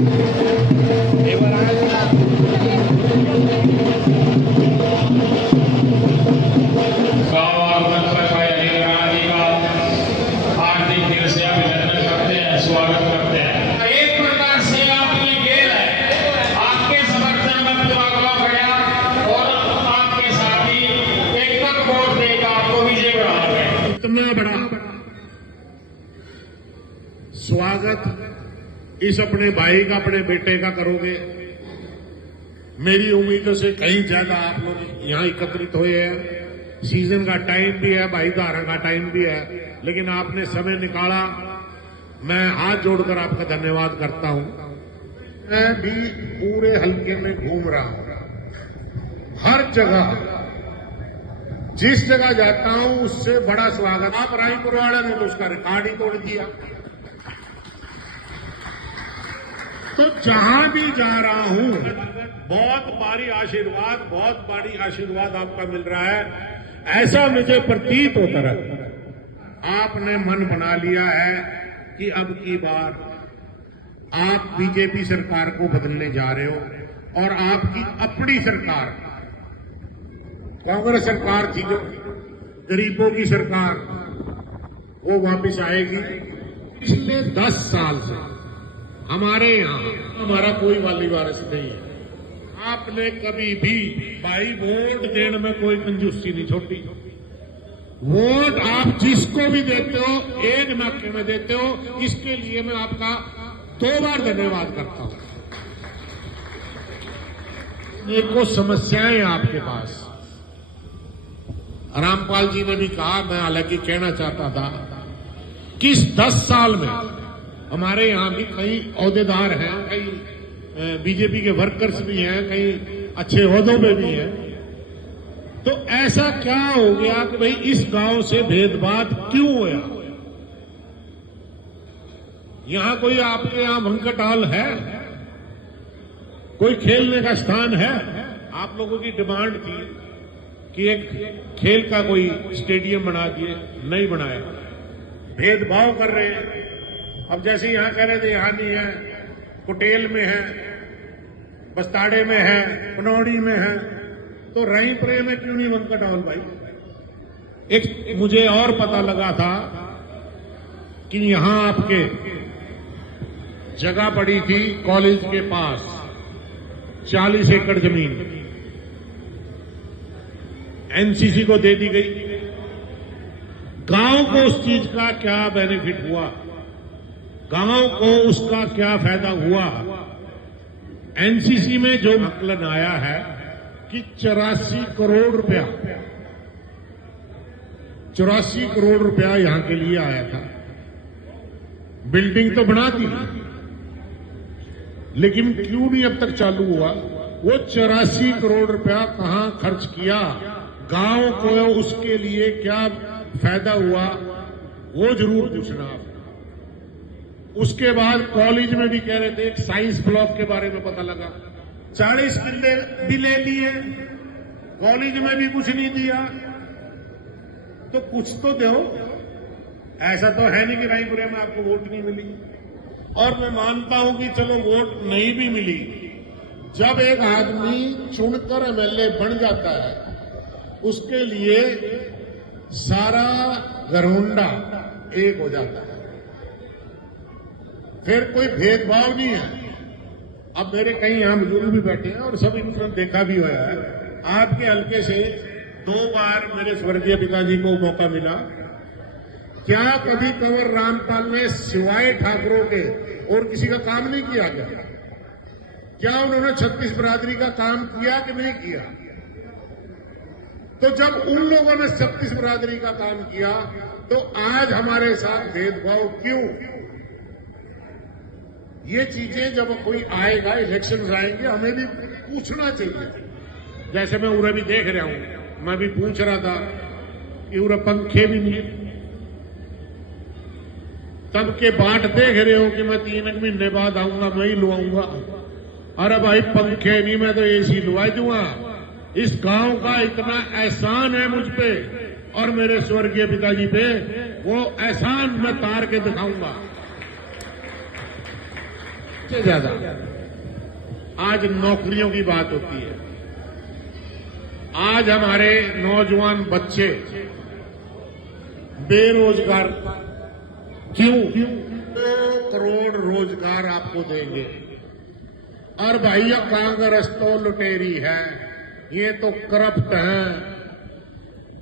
इतना बड़ा स्वागत इस अपने भाई का, अपने बेटे का करोगे। मेरी उम्मीदों से कहीं ज्यादा आप लोग यहाँ एकत्रित हुए हैं। सीजन का टाइम भी है, भाईचारा का टाइम भी है, लेकिन आपने समय निकाला। मैं हाथ जोड़कर आपका धन्यवाद करता हूं। मैं भी पूरे हलके में घूम रहा हूं, हर जगह जिस जगह जाता हूं उससे बड़ा स्वागत। आप रायपुर वाले ने तो उसका रिकॉर्ड ही तोड़ दिया। तो जहां भी जा रहा हूं बहुत भारी आशीर्वाद आपका मिल रहा है। ऐसा मुझे प्रतीत होता रहता। आपने मन बना लिया है कि अब की बार आप बीजेपी सरकार को बदलने जा रहे हो और आपकी अपनी सरकार, कांग्रेस सरकार थी जो गरीबों की सरकार, वो वापस आएगी। पिछले 10 साल से हमारे यहां हमारा कोई वाली वारिस नहीं है। आपने कभी भी भाई वोट देने में कोई कंजूसी नहीं छोड़ी। वोट आप जिसको भी देते हो एक मौके में देते हो, इसके लिए मैं आपका 2 बार धन्यवाद करता हूं। एको समस्याएं आपके पास, रामपाल जी ने भी कहा, मैं हालांकि कहना चाहता था कि इस 10 साल में हमारे यहां भी कई ओहदेदार हैं, कई बीजेपी के वर्कर्स भी हैं, कई अच्छे ओहदों में भी हैं। तो ऐसा क्या हो गया कि भाई इस गांव से भेदभाव क्यों हुआ? यहां कोई आपके यहां वंकट हॉल है? कोई खेलने का स्थान है? आप लोगों की डिमांड थी कि एक खेल का कोई स्टेडियम बना दिए, नहीं बनाया। भेदभाव कर रहे हैं। अब जैसे यहां कह रहे थे यहां नहीं है, कुटेल में है, बस्ताड़े में है, पनौड़ी में है, तो रहीपुरे में क्यों नहीं वंकट हॉल? भाई एक मुझे और पता लगा था कि यहां आपके जगह पड़ी थी कॉलेज के पास 40 एकड़ जमीन एनसीसी को दे दी गई। गांव को उस चीज का क्या बेनिफिट हुआ? गांव को उसका क्या फायदा हुआ? एनसीसी में जो आकलन आया है कि 84 करोड़ रुपया, 84 करोड़ रुपया यहां के लिए आया था। बिल्डिंग तो बना दी, लेकिन क्यों नहीं अब तक चालू हुआ? वो 84 करोड़ रुपया कहां खर्च किया? गांव को उसके लिए क्या फायदा हुआ? वो जरूर पूछना आप। उसके बाद कॉलेज में भी कह रहे थे, एक साइंस ब्लॉक के बारे में पता लगा, 40 किले भी ले लिए, कॉलेज में भी कुछ नहीं दिया। तो कुछ तो दो। ऐसा तो है नहीं कि रायपुरे में आपको वोट नहीं मिली। और मैं मानता हूं कि चलो वोट नहीं भी मिली, जब एक आदमी चुनकर एमएलए बन जाता है उसके लिए सारा घरौंडा एक हो जाता है, फिर कोई भेदभाव नहीं है। अब मेरे कई यहां बुजुर्ग भी बैठे हैं और सब इनको देखा भी हुआ है। आपके हल्के से 2 बार मेरे स्वर्गीय पिताजी को मौका मिला। क्या कभी कंवर रामपाल ने सिवाय ठाकुरों के और किसी का काम नहीं किया? क्या उन्होंने 36 बिरादरी का काम किया कि नहीं किया? तो जब उन लोगों ने 36 बिरादरी का काम किया तो आज हमारे साथ भेदभाव क्यों? ये चीजें जब कोई आएगा, इलेक्शन आएंगे, हमें भी पूछना चाहिए। जैसे मैं उरे भी देख रहा हूं, मैं भी पूछ रहा था कि उरे पंखे भी नहीं, तब के बाट देख रहे हो कि मैं 3 महीने बाद आऊंगा, मैं ही लुआऊंगा। अरे भाई पंखे नहीं, मैं तो एसी लुआ दूंगा। इस गांव का इतना एहसान है मुझ पे और मेरे स्वर्गीय पिताजी पे, वो एहसान मैं तार के दिखाऊंगा। सबसे ज्यादा आज नौकरियों की बात होती है। आज हमारे नौजवान बच्चे बेरोजगार क्यों? 2 करोड़ रोजगार आपको देंगे। और भैया कांग्रेस तो लुटेरी है, ये तो करप्ट है,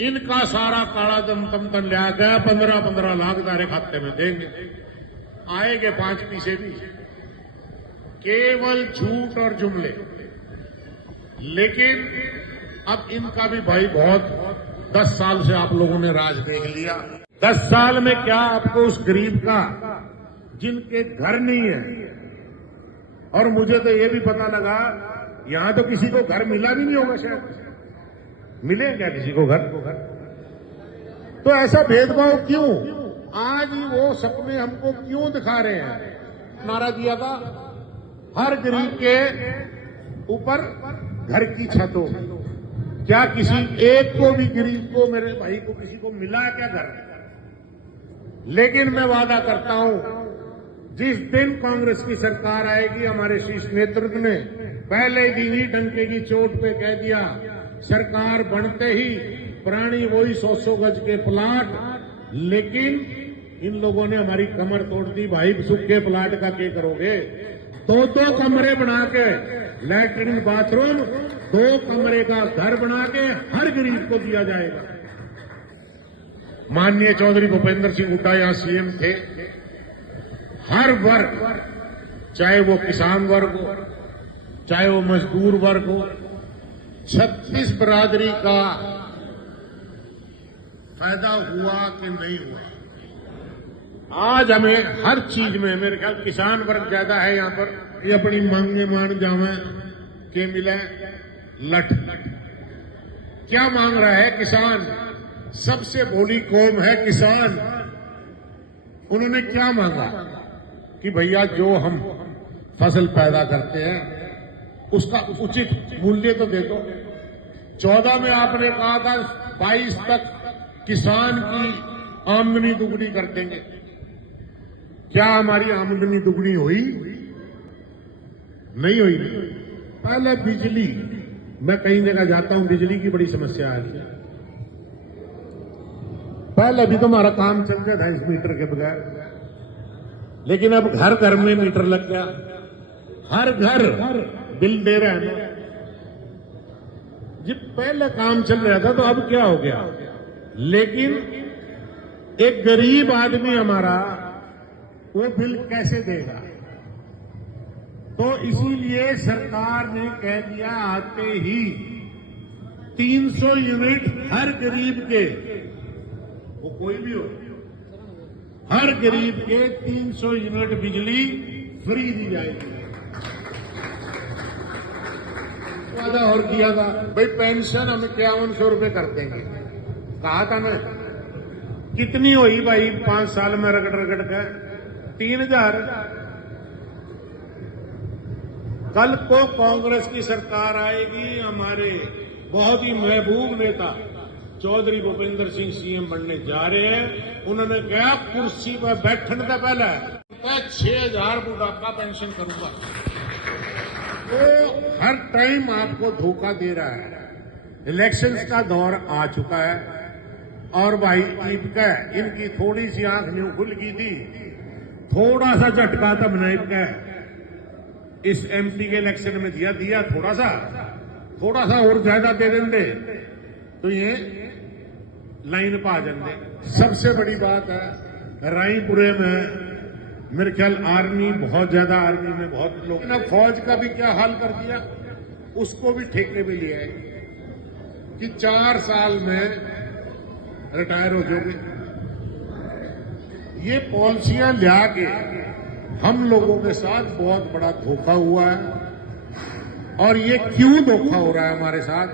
इनका सारा काला धन तन लिया गया 15-15 लाख तारे खाते में देंगे, आएंगे 5 पैसे भी। केवल झूठ और जुमले। लेकिन अब इनका भी भाई बहुत 10 साल से आप लोगों ने राज देख लिया। 10 साल में क्या आपको उस गरीब का जिनके घर नहीं है, और मुझे तो ये भी पता लगा यहां तो किसी को घर मिला भी नहीं होगा, शायद मिले क्या किसी को घर? तो ऐसा भेदभाव क्यों? आज वो सपने हमको क्यों दिखा रहे हैं? नारा दिया था हर गरीब के ऊपर घर की छत हो। क्या किसी एक को भी गरीब को, मेरे भाई को, किसी को मिला क्या घर? लेकिन मैं वादा करता हूं, जिस दिन कांग्रेस की सरकार आएगी, हमारे शीर्ष नेतृत्व ने पहले दिन ही डंके की चोट पे कह दिया, सरकार बनते ही प्राणी वही 100-100 गज के प्लाट। लेकिन इन लोगों ने हमारी कमर तोड़ दी। भाई सूखे प्लाट का क्या करोगे? 2 कमरे बना के, लैट्रिन बाथरूम 2 कमरे का घर बना के हर गरीब को दिया जाएगा। माननीय चौधरी भूपेंद्र सिंह हुड्डा यहां सीएम थे। हर वर्ग, चाहे वो किसान वर्ग हो, चाहे वो मजदूर वर्ग हो, 36 बिरादरी का फायदा हुआ कि नहीं हुआ? आज हमें हर चीज में, मेरे ख्याल किसान वर्ग ज्यादा है यहां पर, ये अपनी मांगे मान जावे के मिले लठ। क्या मांग रहा है किसान? सबसे भोली कौम है किसान। उन्होंने क्या मांगा कि भैया जो हम फसल पैदा करते हैं उसका उचित मूल्य तो दे दो। 14 में आपने कहा था 22 तक किसान की आमदनी दुगनी कर देंगे। क्या हमारी आमदनी दुगनी हुई? नहीं हुई। पहले बिजली, मैं कई जगह जाता हूं, बिजली की बड़ी समस्या है। पहले भी तो हमारा काम चल गया 250 मीटर के बगैर, लेकिन अब घर घर में मीटर लग गया, हर घर बिल दे रहे हैं। जब पहले काम चल रहा था तो अब क्या हो गया? लेकिन एक गरीब आदमी हमारा वो बिल कैसे देगा? तो इसीलिए सरकार ने कह दिया आते ही 300 यूनिट हर गरीब के, वो कोई भी हो, हर गरीब के 300 यूनिट बिजली फ्री दी जाएगी। वादा और किया था भाई पेंशन हम 5100 रुपये कर देंगे। कहा था ना, कितनी हुई भाई 5 साल में रगड़ रगड़ कर? 3000। कल को कांग्रेस की सरकार आएगी, हमारे बहुत ही महबूब नेता चौधरी भूपेंद्र सिंह सीएम बनने जा रहे हैं। उन्होंने कहा कुर्सी पर बैठने का पहले 6000 बुढ़ापा पेंशन करूंगा। तो हर टाइम आपको धोखा दे रहा है। इलेक्शंस का दौर आ चुका है और भाई ईद का इनकी थोड़ी सी आंख न्यू खुल गई थी, थोड़ा सा झटका था बनाइब का इस एमपी के इलेक्शन में दिया थोड़ा सा और ज्यादा दे देंगे तो ये लाइन पा जाते। सबसे बड़ी बात है रायपुरे में मेरे ख्याल आर्मी बहुत ज्यादा, आर्मी में बहुत लोग ना, फौज का भी क्या हाल कर दिया, उसको भी ठेके में लिया है कि 4 साल में रिटायर हो जाओगे। ये पॉलिसियां लिया के हम लोगों के साथ बहुत बड़ा धोखा हुआ है। और ये क्यों धोखा हो रहा है हमारे साथ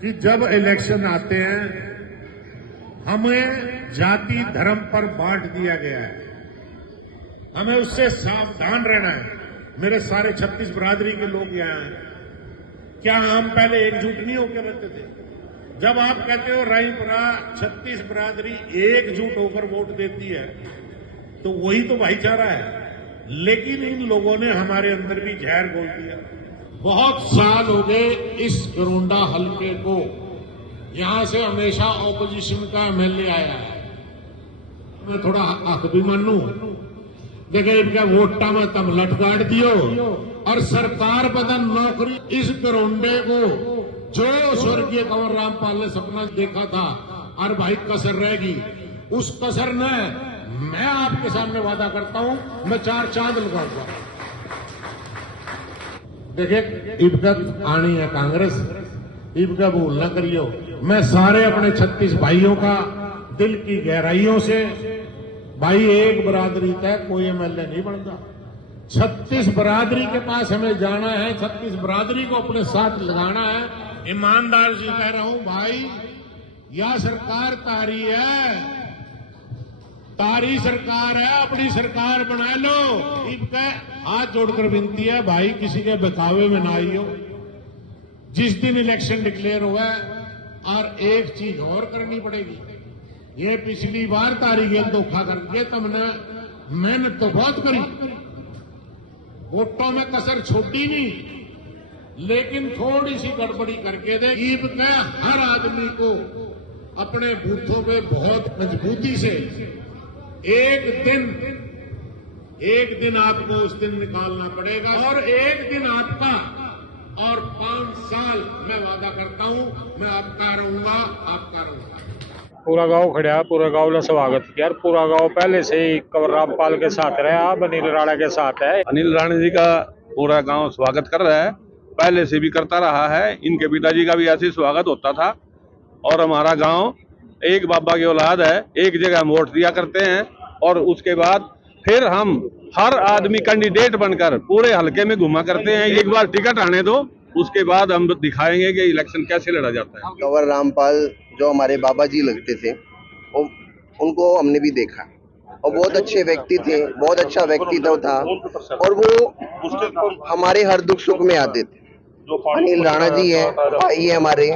कि जब इलेक्शन आते हैं हमें जाति धर्म पर बांट दिया गया है। हमें उससे सावधान रहना है। मेरे सारे 36 बिरादरी के लोग यहाँ हैं। क्या हम पहले एकजुट नहीं होकर रहते थे? जब आप कहते हो रायपुरा 36 बिरादरी एकजुट होकर वोट देती है तो वही तो भाईचारा है। लेकिन इन लोगों ने हमारे अंदर भी जहर घोल दिया। बहुत साल हो गए इस गरोंडा हलके को, यहां से हमेशा ऑपोजिशन का एमएलए आया है। मैं थोड़ा हक भी मानू, देखिए इनका वोटा में तब लटकाट दियो और सरकार बदल नौकरी। इस गरोंडे को जो स्वर्गीय कंवर रामपाल ने सपना देखा था और भाई कसर रहेगी, उस कसर ने मैं आपके सामने वादा करता हूं, मैं 4 चांद लगाऊंगा। देखिए इबकत आनी है कांग्रेस, इबका भूल न करियो। मैं सारे अपने 36 भाइयों का दिल की गहराइयों से, भाई एक बरादरी तक कोई एमएलए नहीं बनता। 36 बरादरी के पास हमें जाना है, 36 बरादरी को अपने साथ लगाना है। ईमानदार जी कह रहा हूं भाई, यह सरकार तारी है, तारी सरकार है, अपनी सरकार बना लो। इनका हाथ जोड़कर विनती है भाई, किसी के बहकावे में ना आइयो। जिस दिन इलेक्शन डिक्लेयर हुआ और एक चीज और करनी पड़ेगी, ये पिछली बार तारी गेल धोखा करके तुमने मेहनत तो बहुत करी, वोटों में कसर छोटी नहीं, लेकिन थोड़ी सी गड़बड़ी करके दे। ईब के हर आदमी को अपने बूथों पे बहुत मजबूती से एक दिन आपको उस दिन निकालना पड़ेगा, और एक दिन आपका और 5 साल मैं वादा करता हूं, मैं आपका रहूंगा। पूरा गांव खड़ा, पूरा गांव ने स्वागत किया। पूरा गांव पहले से ही कंवर रामपाल के साथ रहा, अनिल राणा के साथ है। अनिल राणा जी का पूरा गांव स्वागत कर रहा है, पहले से भी करता रहा है। इनके पिताजी का भी ऐसे स्वागत होता था। और हमारा गांव एक बाबा की औलाद है, एक जगह हम वोट दिया करते हैं और उसके बाद फिर हम हर आदमी कैंडिडेट बनकर पूरे हलके में घुमा करते हैं। एक बार टिकट आने दो, उसके बाद हम दिखाएंगे कि इलेक्शन कैसे लड़ा जाता है। कंवर रामपाल जो हमारे बाबा जी लगते थे, उनको हमने भी देखा और बहुत अच्छे व्यक्ति थे, बहुत अच्छा व्यक्तित्व था और वो हमारे हर दुख सुख में आते थे। अनिल राणा जी है, भाई है हमारे,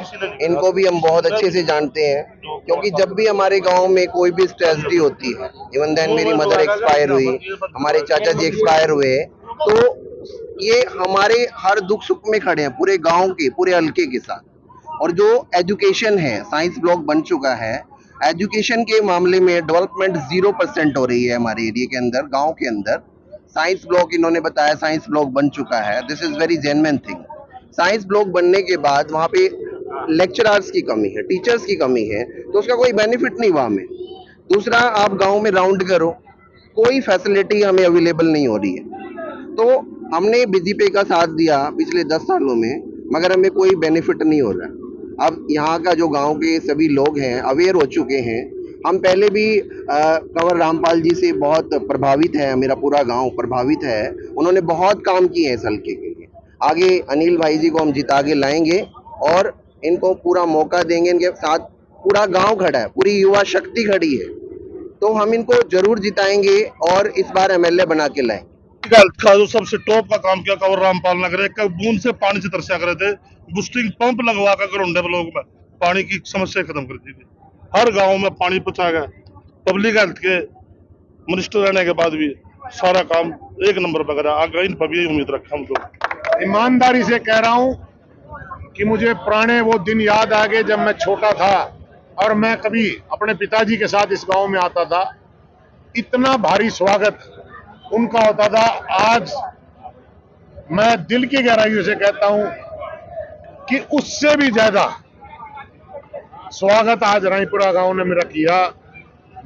इनको भी हम बहुत अच्छे से जानते हैं, क्योंकि जब भी हमारे गांव में कोई भी ट्रेजेडी होती है, इवन देन मेरी मदर एक्सपायर हुई, हमारे चाचा जी एक्सपायर हुए, तो ये हमारे हर दुख सुख में खड़े हैं पूरे गांव के, पूरे हलके के साथ। और जो एजुकेशन है, साइंस ब्लॉक बन चुका है, एजुकेशन के मामले में डेवलपमेंट 0% हो रही है हमारे एरिया के अंदर, गांव के अंदर। साइंस ब्लॉक इन्होंने बताया, साइंस ब्लॉक बन चुका है, this is very genuine thing. Science block बनने के बाद वहाँ पे लेक्चरर्स की कमी है, टीचर्स की कमी है, तो उसका कोई बेनिफिट नहीं वहाँ में। दूसरा, आप गांव में राउंड करो, कोई फैसिलिटी हमें अवेलेबल नहीं हो रही है। तो हमने बीजेपी का साथ दिया पिछले 10 सालों में, मगर हमें कोई बेनिफिट नहीं हो रहा। अब यहाँ का जो गांव के सभी लोग हैं अवेयर हो चुके हैं। हम पहले भी कंवर रामपाल जी से बहुत प्रभावित है, मेरा पूरा गाँव प्रभावित है। उन्होंने बहुत काम किए हैं इस हल्के के लिए। आगे अनिल भाई जी को हम जिता के लाएंगे और इनको पूरा मौका देंगे। इनके साथ पूरा गांव खड़ा है, पूरी युवा शक्ति खड़ी है, तो हम इनको जरूर जिताएंगे और इस बार एमएलए बना के लाएंगे। का जो सबसे टॉप का काम किया कंवर रामपाल ने करे, एक बूंद से पानी से तरसा करे थे, बूस्टिंग पंप लगवा कर गरोंडे ब्लॉक में पानी की समस्या खत्म कर दी थी। हर गाँव में पानी पहुंचा गया। पब्लिक हेल्थ के मिनिस्टर रहने के बाद भी सारा काम एक नंबर पर करा। आगे इन पर भी उम्मीद रखा हम तो। ईमानदारी से कह रहा हूं कि मुझे पुराने वो दिन याद आ गए जब मैं छोटा था और मैं कभी अपने पिताजी के साथ इस गांव में आता था। इतना भारी स्वागत उनका होता था। आज मैं दिल की गहराइयों से कहता हूं कि उससे भी ज्यादा स्वागत आज रायपुरा गांव ने मेरा किया।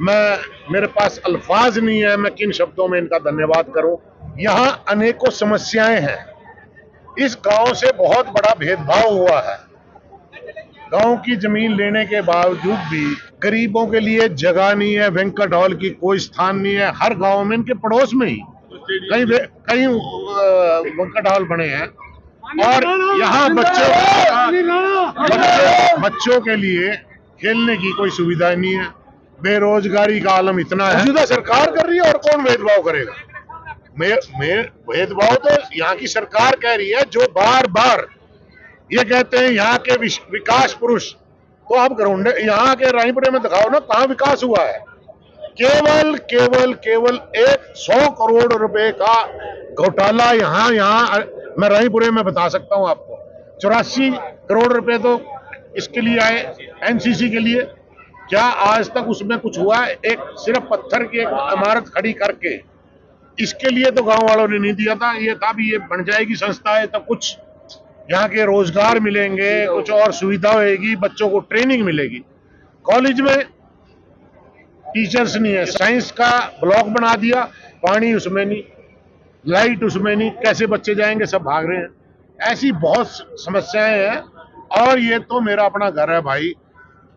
मेरे पास अल्फाज नहीं है, मैं किन शब्दों में इनका धन्यवाद करूं। यहां अनेकों समस्याएं हैं। इस गांव से बहुत बड़ा भेदभाव हुआ है। गांव की जमीन लेने के बावजूद भी गरीबों के लिए जगह नहीं है, वेंकट हॉल की कोई स्थान नहीं है। हर गांव में, इनके पड़ोस में ही कई वेंकट हॉल बने हैं और यहाँ बच्चों के लिए खेलने की कोई सुविधा नहीं है। बेरोजगारी का आलम इतना है। मौजूदा सरकार कर रही है और कौन भेदभाव करेगा? भेदभाव तो यहाँ की सरकार कह रही है, जो बार बार ये कहते हैं यहाँ के विकास पुरुष। तो आप गरोंडे यहाँ के रायपुरे में दिखाओ ना, कहाँ विकास हुआ है? केवल केवल केवल 100 करोड़ रुपए का घोटाला यहाँ मैं रायपुरे में बता सकता हूं आपको। 84 करोड़ रुपए तो इसके लिए आए, एनसीसी के लिए। क्या आज तक उसमें कुछ हुआ है? एक सिर्फ पत्थर की एक इमारत खड़ी करके, इसके लिए तो गांव वालों ने नहीं दिया था। ये था भी ये बन जाएगी संस्था है तो कुछ यहाँ के रोजगार मिलेंगे, कुछ और सुविधा होगी, बच्चों को ट्रेनिंग मिलेगी। कॉलेज में टीचर्स नहीं है, साइंस का ब्लॉक बना दिया, पानी उसमें नहीं, लाइट उसमें नहीं, कैसे बच्चे जाएंगे? सब भाग रहे हैं। ऐसी बहुत समस्याएं हैं। और ये तो मेरा अपना घर है भाई,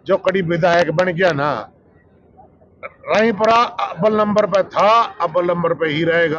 जो कड़ी विधायक बन गया ना, रायपुरा अव्वल नंबर पे था, अव्वल नंबर पे ही रहेगा।